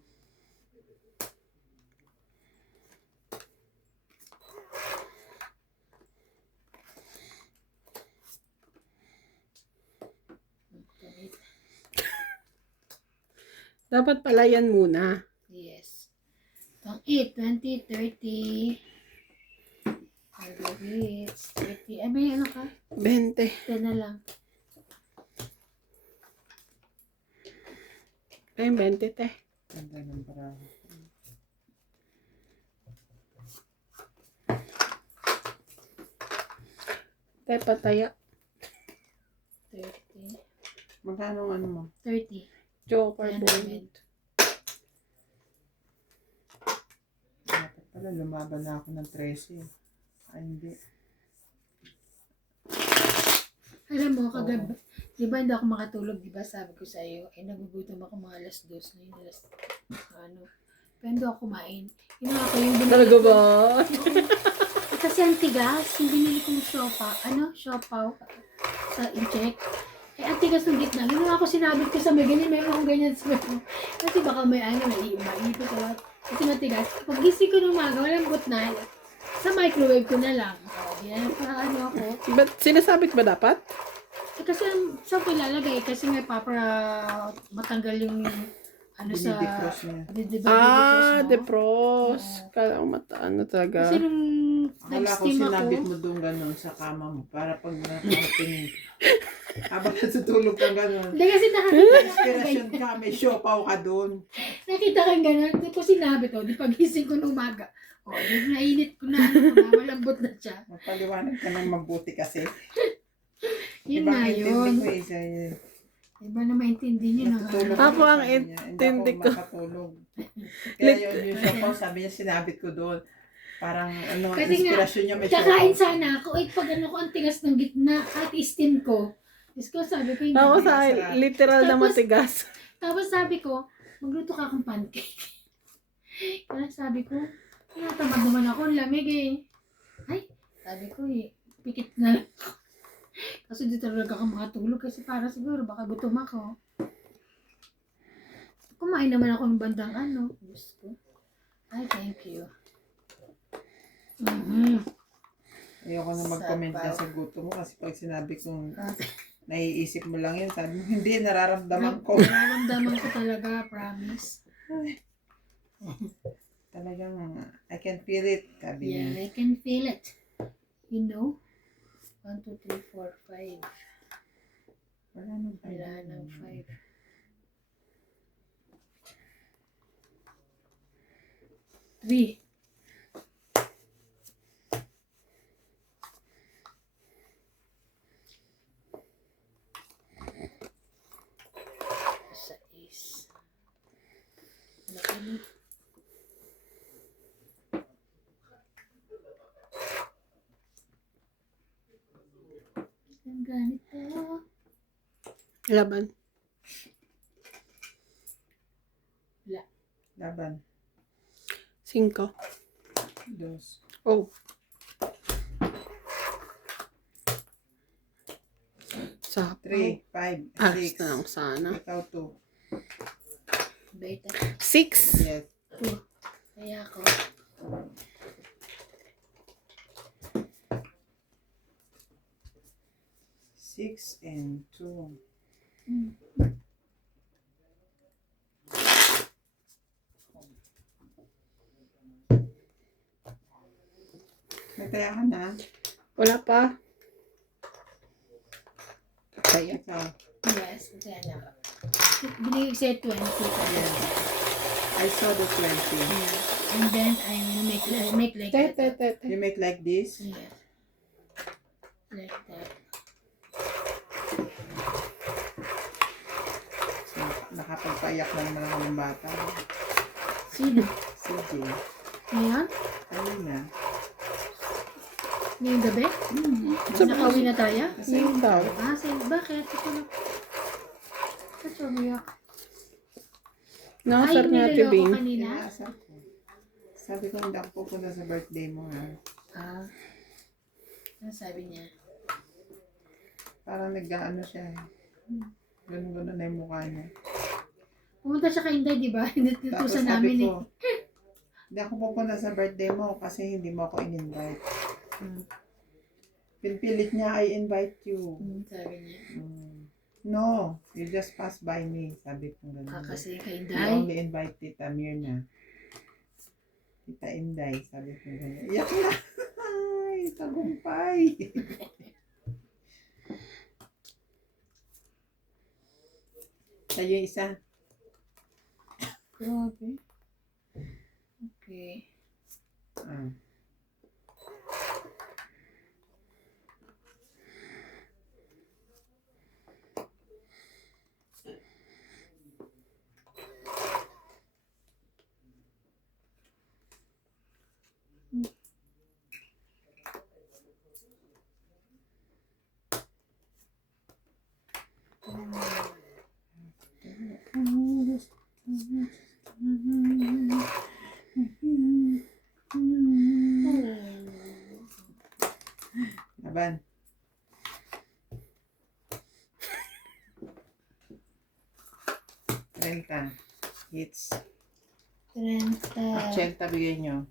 Kunin. Dapat pala yan muna. Yes. Pang 8, 20, 30. It's 30. Ay, may ano ka? 20. 10 na lang. Ay, 20 te. Ganda ng parang. Te, pataya. 30. Magkano ang ano mo? 30. Joker Ayan, point. Dapat pala lumaban na ako ng 13. Ay, hindi. Alam mo, kagabi, di ba hindi ako makatulog, di ba sabi ko sa iyo, nagugutom ako mga alas 2 na yun, pero hindi ako kumain. Ginawa ko yung binili Talaga ko. ba? Kasi ang tigas, yung binili kong siopaw, sa i-check. Ang tigas ng gitna, ginawa ko, sinabit ko sa may ganyan, mayroon akong ganyan sa may. Kasi baka may maipit sa lahat. Kasi matigas. Pag gising ko ng umaga, walang but na, sa microwave ko na lang. Yan, ako. But sinasabit ba dapat? Kasi saan ko ilalagay? Kasi nga para matanggal yung sa... Dinidefrost niya. Defrost. Kala ko ano talaga. Kasi nung Wala ko nag-steam sinabit ako, mo doon gano'n sa kama mo para pag nakatingin. Habang natutulog ka gano'n. hindi kasi nakakita Inspiration ka, may siopaw ka doon. nakita kang gano'n. Hindi ko sinabi to. Di pagising ko ng umaga. Di nainit ko na, malambot na siya. Magpaliwanag ka ng mabuti kasi. Yun Ibang na intindi yun. ko eh. Sa'yo. Iba na maintindi nyo na Natutulog Ako ako, ang sabi niya. intindi Hindi ko. ako makatulog. Kaya yung siopaw, sabi niya, sinabit ko doon. Parang Kasi nga, inspirasyon niya may siopaw. kakain sana ako. Pag ano ko, ang tigas ng gitna, kahit steam ko. Diyos ko, sabi ko, hindi. Ako Hindi sa masarap. literal na Tapos- matigas. Tapos sabi ko, magluto ka akong pancake. Kaya sabi ko, tinatamad naman ako, ang lamig eh. Ay, sabi ko pikit na lang ako. Kasi di talaga ako makatulog kasi para siguro baka gutom ako. Kumain naman ako ng bandang Diyos ko. Ay, thank you. Ayoko na mag-comment na sa gusto mo kasi pag sinabi kong naiisip mo lang yun, sabi mo, hindi, nararamdaman ko. Nararamdaman ko talaga, promise. Talagang, I can feel it, sabi niya. Yeah, I can feel it. You know? 1, 2, 3, 4, 5. Wala nang Wala nang 5. 3. Sa is. Laki na. ng ganito. Laban. Laban. 5. Dos. Oh. Sa 3, 5, Alas 6. na lang sana. Ikaw 2. Beta. 6. Yes. Kaya ako. Six and 2. May taya ka na. Wala pa. Kaya. Ikaw. Yes, kaya na. Binigay ko sa'yo 20. Yes. I saw the 20. And then I will make like that. You make like this? Yes. Like that. Nakapagpaiyak na naman ako ng bata. Sino? CJ. Ngayon? Kanina. Ngayong gabi? Sa Nakauwi na tayo? Yung daw. Ah, bakit? Ito na. Ba't umiyak? Nakasar nga niloloko tibing. kanina? Inaasar ko. Sabi ko hindi ako pupunta sa birthday mo ha. Ah. Ano sabi niya? Parang nag-ano siya. Ganun-ganun na yung mukha niya. Pumunta siya kay Inday, di ba? Tapos Inutusan sabi namin eh. ko, hindi ako pupunta sa birthday mo kasi hindi mo ako in-invite. Pinpilit niya, I invite you. Sabi niya. No, you just pass by me. Sabi ko gano'n. Kasi kay You Inday. only invite Tita Mirna. Tita Inday, sabi ko gano'n. Iyak na! Ay, tagumpay! Sa'yo yung isa. Grabe. Okay. Ah. Laban. Renta. Hits. 30. 80 bigay nyo.